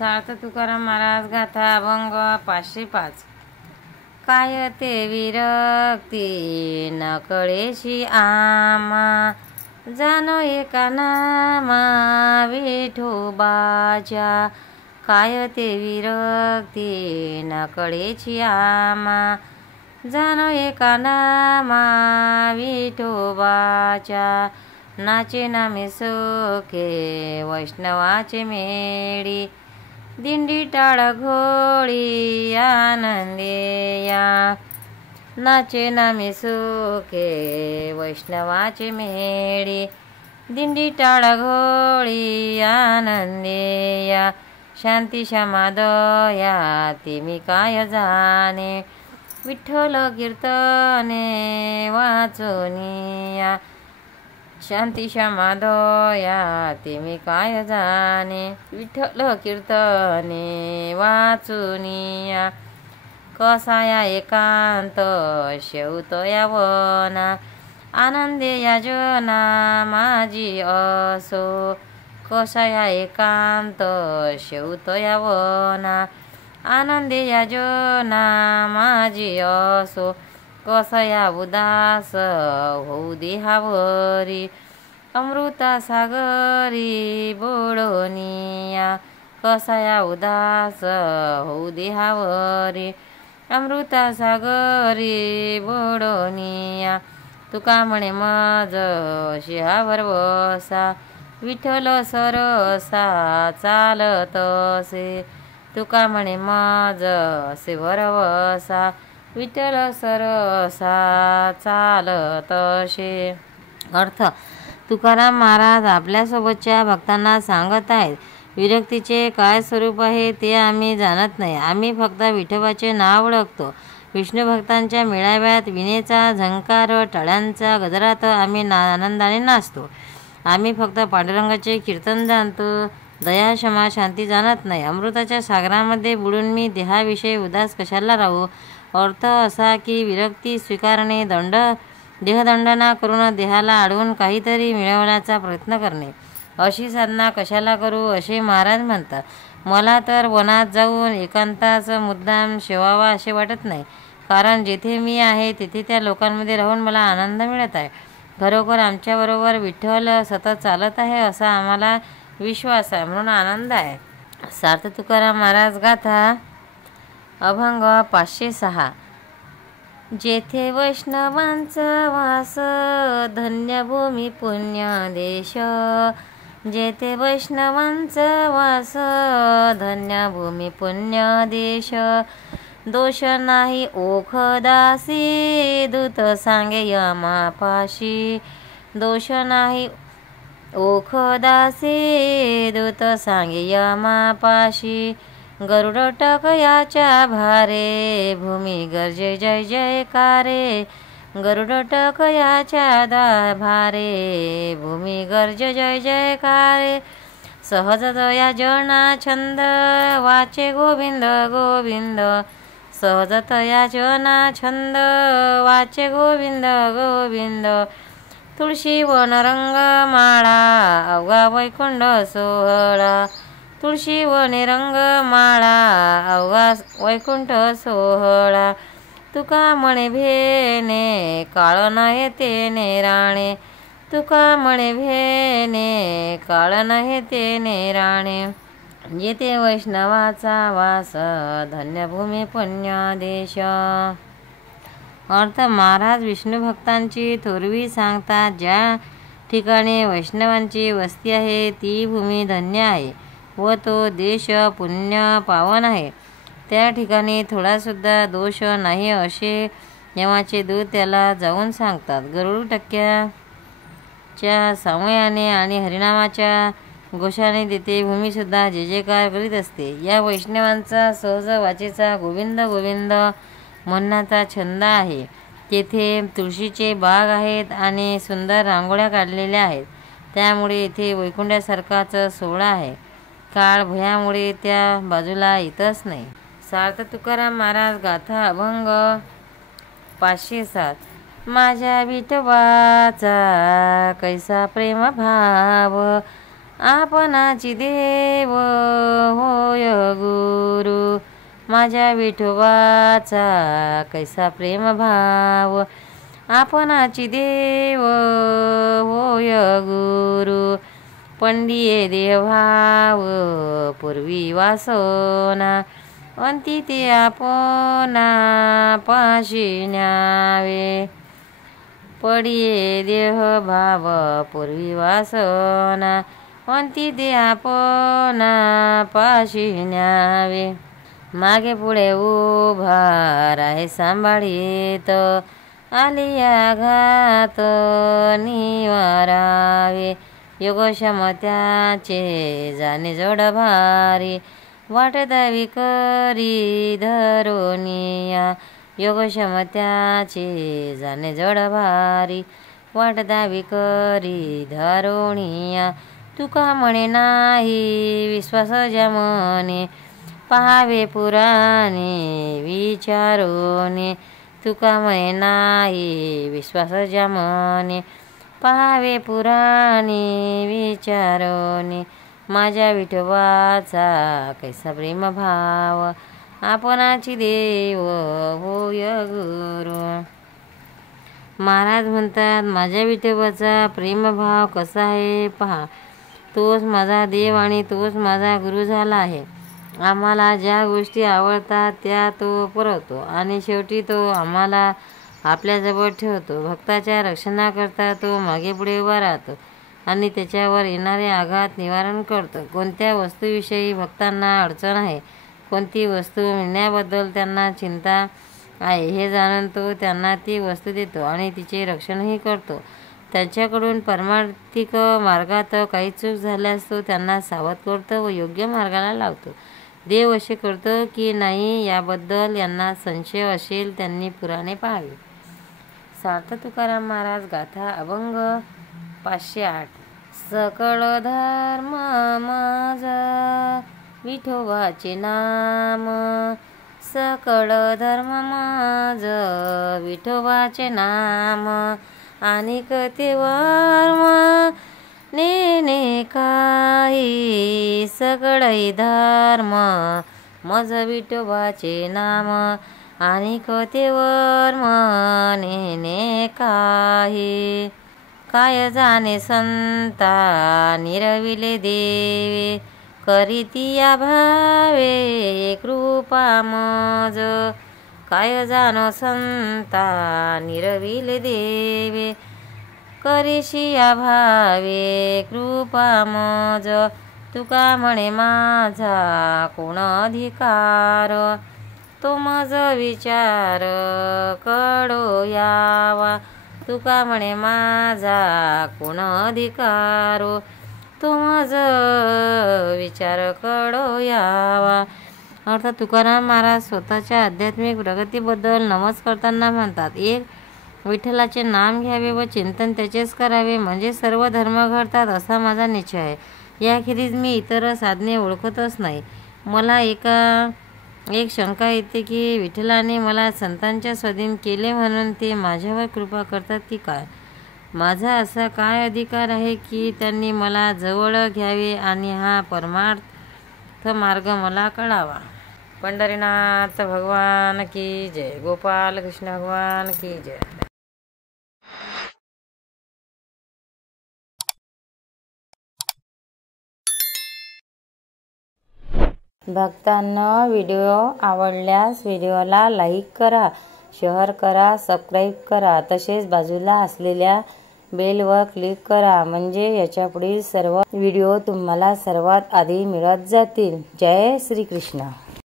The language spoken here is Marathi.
सार्थ तुकाराम महाराज गाथा अभंग 505. काय ते विरक्ती न कळेशी आमा, जानो एका नामा विठोबाच्या. काय ते विरक्ती न कळेची आमा, जानो एका नामा विठोबाच्या. नाचे नामे सोके वैष्णवाचे मेळी, दिंडी टाळ घोळी आनंदेया. नाचे नामे सोके वैष्णवाचे मेळी, दिंडी टाळ घोळी आनंदेया. शांती क्षमा दया तेमी काय जाणे, विठ्ठल कीर्तने वाचोनिया. शांती क्षमा दया तेमी काय जाणे, विठ्ठल कीर्तने वाचुनिया. कसाया एकांत शेवतया वना, आनंदे या जना माझी असो. कसाया एकांत शेवतया वना, आनंदे या जना माझी असो. कसया उदास होऊ देहावरी, अमृता सागरी बुडोनिया. कसया उदास होऊ देहावरी, अमृता सागरी बुडोनिया. तुका म्हणे मज शिहावर वसा, विठ्ठल सरसा चालतसे. तुका म्हणे मज शिवर वसा, विठ्ठल सरसा चालतसे. अर्थ: तुकाराम महाराज आपल्यासोबतच्या भक्तांना सांगत आहेत, विरक्तीचे काय स्वरूप आहे ते आम्ही जाणत नाही. आम्ही फक्त विठोबाचे नाव ओळखतो. विष्णू भक्तांच्या मेळाव्यात विणेचा झंकार, टाळ्यांचा गजरात आम्ही आनंदाने नाचतो. आम्ही फक्त पांडुरंगाचे कीर्तन जाणतो, दया क्षमा शांती जाणत नाही. अमृताच्या सागरामध्ये बुडून मी देहाविषयी उदास कशाला राहू. अर्थ असा की विरक्ती स्वीकारणे, देहदंडना करून देहाला अडवून काहीतरी मिळवण्याचा प्रयत्न करणे, अशी साधना कशाला करू असे महाराज म्हणतात. मला तर वनात जाऊन एकांताच मुद्दाम शेवावा असे वाटत नाही, कारण जेथे मी आहे तेथे त्या लोकांमध्ये राहून मला आनंद मिळत आहे. खरोखर आमच्याबरोबर विठ्ठल सतत चालत आहे असा आम्हाला विश्वास आहे, म्हणून आनंद आहे. सार्थ तुकाराम महाराज गाथा अभंग 506. जेथे वैष्णवांचा वास, धन्य भूमी पुण्य देश. जेथे वैष्णवांचा वास, धन्य भूमी पुण्य देश. दोष नाही ओखदासी, दूत सांगे यमापाशी. दोष नाही ओखदासी, दूत सांगे यमापाशी. गरुड टकयाच्या भारे, भूमी गर्जे जय जयकारे. गरुड टकयाच्या भारे, भूमी गर्ज जय जयकारे. सहज दया जना छंद, वाचे गोविंद गोविंद. सहज तया जना छंद, वाचे गोविंद गोविंद. तुळशी वन रंग माळा, अवघा वैकुंठ सोहळा. तुळशी वने रंग माळा, अवघा वैकुंठ सोहळा. तुका म्हणे भेने, काळ नहे तेने राणे. तुका म्हणे भेने, काळ नहे तेने राणे. जेथे वैष्णवाचा वास, धन्य भूमी पुण्य देश. अर्थ: महाराज विष्णू भक्तांची थोरवी सांगतात. ज्या ठिकाणी वैष्णवांची वस्ती आहे ती भूमी धन्य आहे व तो देश पुण्य पावन आहे. त्या ठिकाणी थोडासुद्धा दोष नाही असे यमाचे दूत त्याला जाऊन सांगतात. गरुड टक्क्याच्या सामयाने आणि हरिनामाच्या घोषाने तेथे भूमीसुद्धा जय जयकार करीत असते. या वैष्णवांचा सहज वाचेचा गोविंद गोविंद म्हणण्याचा छंद आहे. तेथे तुळशीचे बाग आहेत आणि सुंदर रांगोळ्या काढलेल्या आहेत, त्यामुळे येथे वैकुंठासारखाच सोहळा आहे. काळ भयामुळे त्या बाजूला येतच नाही. सार्थ तुकाराम महाराज गाथा अभंग 507. माझ्या विठोबाचा कैसा प्रेम भाव, आपणाची देव होय गुरु, माझ्या विठोबाचा कैसा प्रेम भाव. आपणाची देव होय गुरु, पंडिये देवभाव पूर्वी वासना, अंती ते आपणा पाशी न्यावे. पडिये देह भाव पूर्वी वासना, अंती ते आपणा पाशी न्यावे. मागे पुढे उभा राहे सांभाळीत, आलिया घात निवारावे. योगक्षमत्याचे जाणे जड भारी, वाट दावी करी धरोनिया. योगक्षमत्याचे जाणे जड भारी, वाट दावी करी धरोनिया. तुका म्हणे नाही विश्वास ज्या मने, पहावे पुराणे विचारोने. तुका म्हणे नाही विश्वास ज्या मने, पहावे पुराणे विचारोने. माझ्या विठोबाचा कैसा प्रेम भाव, आपणाची देव होय गुरु. महाराज म्हणतात, माझ्या विठोबाचा प्रेमभाव कसा आहे पहा. तोच माझा देव आणि तोच माझा गुरु झाला आहे. आम्हाला ज्या गोष्टी आवडतात त्या तो पुरवतो आणि शेवटी तो आम्हाला आपल्याजवळ ठेवतो. भक्ताच्या रक्षणाकरता तो मागे पुढे उभा राहतो आणि त्याच्यावर येणारे आघात निवारण करतो. कोणत्या वस्तूविषयी भक्तांना अडचण आहे, कोणती वस्तू मिळण्याबद्दल त्यांना चिंता आहे, हे जाणून तो त्यांना ती वस्तू देतो आणि तिचे रक्षणही करतो. त्यांच्याकडून परमार्थिक मार्गात काही चूक झाल्यास तो त्यांना सावध करतो व योग्य मार्गाला लावतो. देव असे करतो की नाही याबद्दल यांना संशय असेल त्यांनी पुराणे पाहावे. सार्थ तुकाराम महाराज गाथा अभंग 508. सकळ धर्म माझ विठोबाचे नाम, सकळ धर्म माझ विठोबाचे नाम. आणिक ते वर्म नेने काही, सकळही धर्म मज विठोबाचे नाम. आणिक ते वर्म नेने काही, काय जाणे संता निरविले देवे. करीतिया भावे कृपा मज, काय जाणो संता निरविले देवे. करीशिया भावे कृपा मज, तुका म्हणे माझा कोण अधिकार. तो मज विचार कडो यावा, तुका म्हणे माझा कोण अधिकार. तो मज विचार कडो यावा. अर्थात तुकाराम महाराज स्वतःच्या आध्यात्मिक प्रगतीबद्दल नमस करताना म्हणतात, एक विठ्ठलाचे नाम घ्यावे व चिंतन त्याचेच करावे म्हणजे सर्व धर्म घडतात असा माझा निश्चय आहे. याखेरीज मी इतर साधने ओळखतच नाही. मला एक शंका येते की विठ्ठलाने मला संतांच्या स्वाधीन केले म्हणून ते माझ्यावर कृपा करतात की काय. माझा असा काय अधिकार आहे की त्यांनी मला जवळ घ्यावे आणि हा परमार्थ मार्ग मला कळावा. पंढरीनाथ भगवान की जय. गोपाल कृष्ण भगवान की जय. भक्तांनो, व्हिडिओ आवडल्यास व्हिडिओला लाईक करा, शेअर करा, सबस्क्राईब करा. तसेच बाजूला असलेल्या बेलवर क्लिक करा म्हणजे याच्या पुढील सर्व व्हिडिओ तुम्हाला सर्वात आधी मिळत जातील. जय श्री कृष्ण.